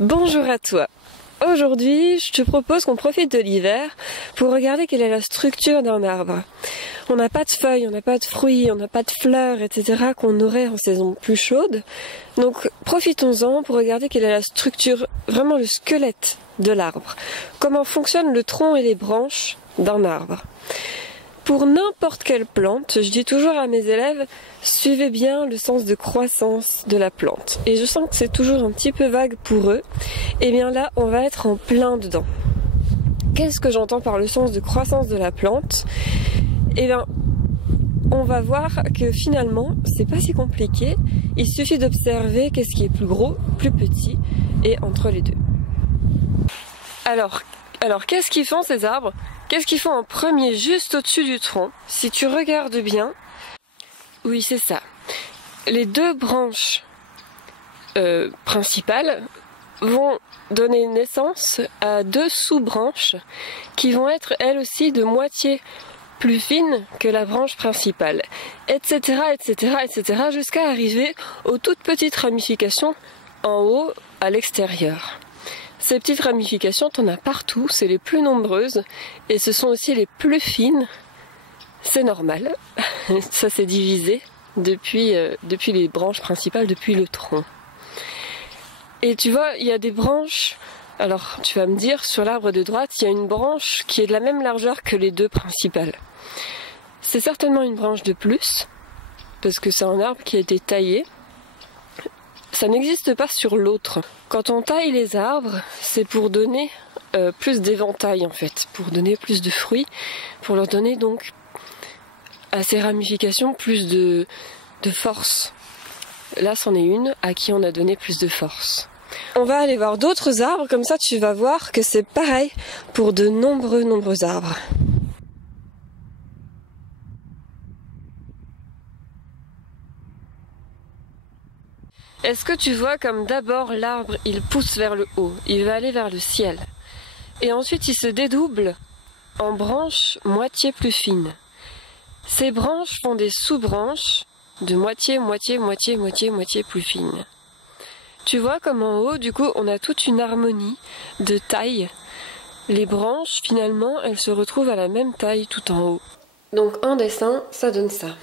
Bonjour à toi. Aujourd'hui, je te propose qu'on profite de l'hiver pour regarder quelle est la structure d'un arbre. On n'a pas de feuilles, on n'a pas de fruits, on n'a pas de fleurs, etc. qu'on aurait en saison plus chaude. Donc profitons-en pour regarder quelle est la structure, vraiment le squelette de l'arbre. Comment fonctionnent le tronc et les branches d'un arbre. Pour n'importe quelle plante, je dis toujours à mes élèves, suivez bien le sens de croissance de la plante. Et je sens que c'est toujours un petit peu vague pour eux. Et bien là, on va être en plein dedans. Qu'est-ce que j'entends par le sens de croissance de la plante ? Eh bien, on va voir que finalement, c'est pas si compliqué. Il suffit d'observer qu'est-ce qui est plus gros, plus petit, et entre les deux. Alors qu'est-ce qu'ils font ces arbres ? Qu'est-ce qu'ils font en premier, juste au-dessus du tronc ? Si tu regardes bien, oui c'est ça. Les deux branches principales vont donner naissance à deux sous-branches qui vont être elles aussi de moitié plus fines que la branche principale, etc., etc., etc., jusqu'à arriver aux toutes petites ramifications en haut à l'extérieur. Ces petites ramifications, t'en as partout, c'est les plus nombreuses et ce sont aussi les plus fines. C'est normal, ça s'est divisé depuis les branches principales, depuis le tronc. Et tu vois, il y a des branches, alors tu vas me dire, sur l'arbre de droite, il y a une branche qui est de la même largeur que les deux principales. C'est certainement une branche de plus, parce que c'est un arbre qui a été taillé. Ça n'existe pas sur l'autre. Quand on taille les arbres, c'est pour donner plus d'éventail en fait, pour donner plus de fruits, pour leur donner donc à ces ramifications plus de force. Là, c'en est une à qui on a donné plus de force. On va aller voir d'autres arbres, comme ça tu vas voir que c'est pareil pour de nombreux arbres. Est-ce que tu vois comme d'abord l'arbre il pousse vers le haut, il va aller vers le ciel. Et ensuite il se dédouble en branches moitié plus fines. Ces branches font des sous-branches de moitié plus fines. Tu vois comme en haut du coup on a toute une harmonie de taille. Les branches finalement elles se retrouvent à la même taille tout en haut. Donc en dessin ça donne ça.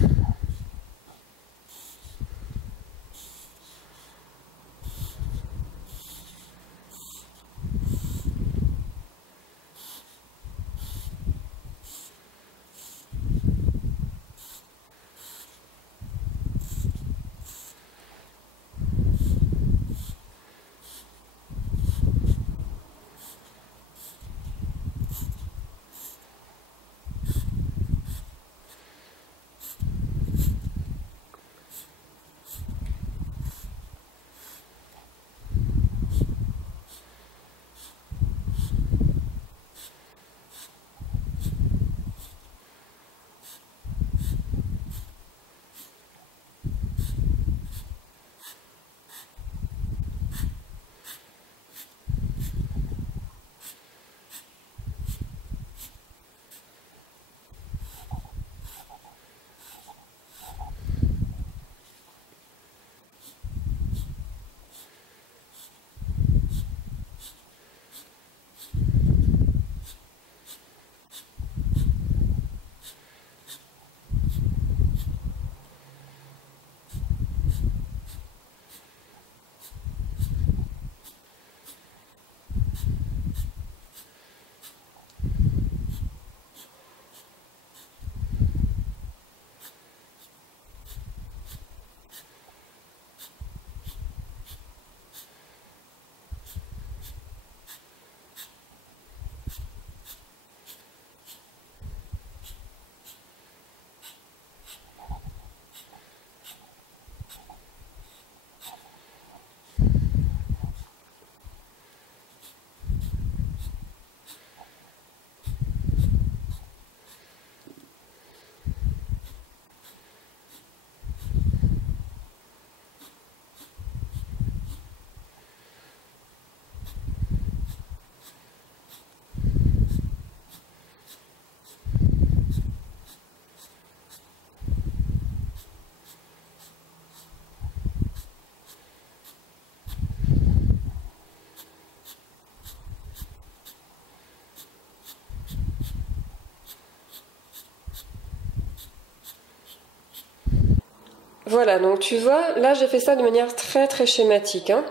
Voilà, donc tu vois, là j'ai fait ça de manière très très schématique, hein.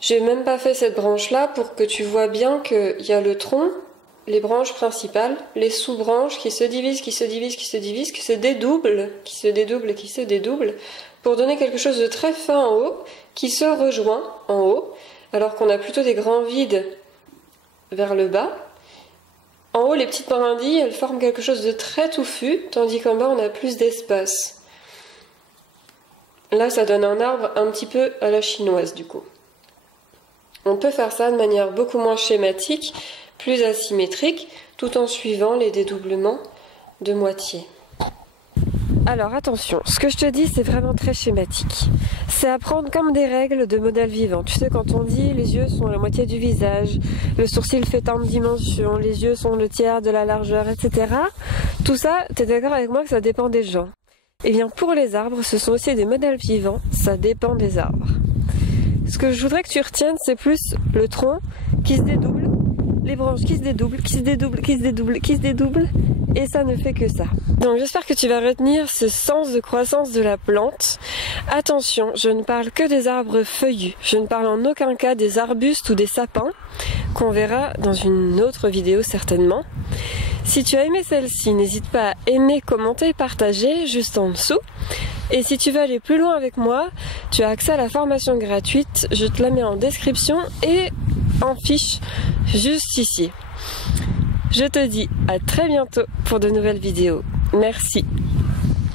J'ai même pas fait cette branche-là pour que tu vois bien qu'il y a le tronc, les branches principales, les sous-branches qui se divisent, qui se divisent, qui se divisent, qui se dédoublent, qui se dédoublent et qui se dédoublent, pour donner quelque chose de très fin en haut, qui se rejoint en haut, alors qu'on a plutôt des grands vides vers le bas. En haut, les petites brindilles, elles forment quelque chose de très touffu, tandis qu'en bas, on a plus d'espace. Là, ça donne un arbre un petit peu à la chinoise, du coup. On peut faire ça de manière beaucoup moins schématique, plus asymétrique, tout en suivant les dédoublements de moitié. Alors attention, ce que je te dis c'est vraiment très schématique. C'est à prendre comme des règles de modèle vivant. Tu sais, quand on dit les yeux sont la moitié du visage, le sourcil fait tant de dimensions, les yeux sont le tiers de la largeur, etc. Tout ça, tu es d'accord avec moi que ça dépend des gens. Eh bien pour les arbres, ce sont aussi des modèles vivants, ça dépend des arbres. Ce que je voudrais que tu retiennes, c'est plus le tronc qui se dédouble, les branches qui se dédoublent, qui se dédoublent, qui se dédoublent, qui se dédoublent, et ça ne fait que ça. Donc j'espère que tu vas retenir ce sens de croissance de la plante. Attention, je ne parle que des arbres feuillus, je ne parle en aucun cas des arbustes ou des sapins, qu'on verra dans une autre vidéo certainement. Si tu as aimé celle-ci, n'hésite pas à aimer, commenter, partager juste en dessous. Et si tu veux aller plus loin avec moi, tu as accès à la formation gratuite, je te la mets en description et en fiche juste ici. Je te dis à très bientôt pour de nouvelles vidéos. Merci.